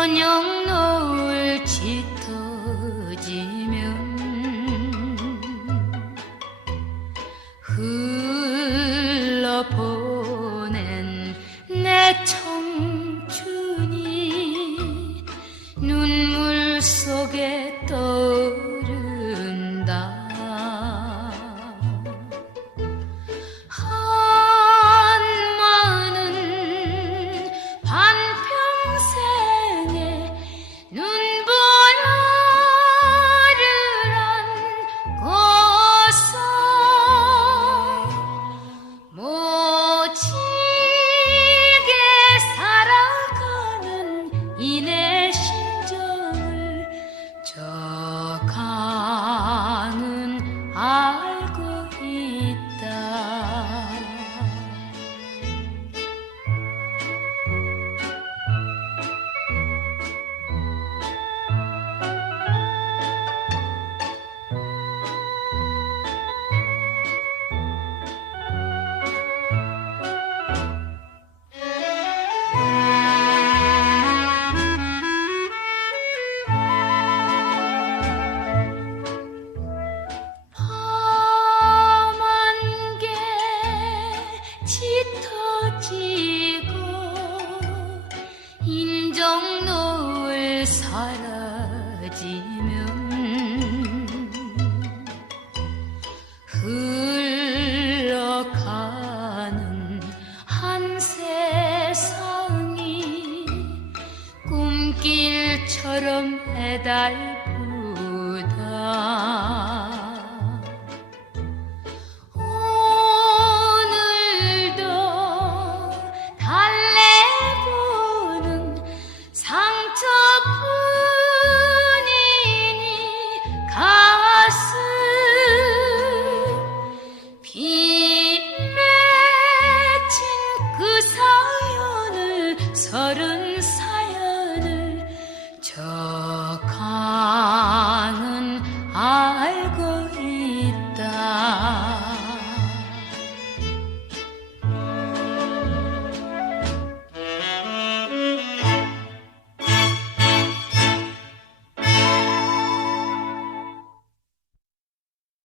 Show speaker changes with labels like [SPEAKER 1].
[SPEAKER 1] 저녁 노을 짙어지면 흘러보낸 내 천. 꿈길처럼 해달부다. 오늘도 달래보는 상처뿐이니 가슴 비 맺힌 그 사연을 서른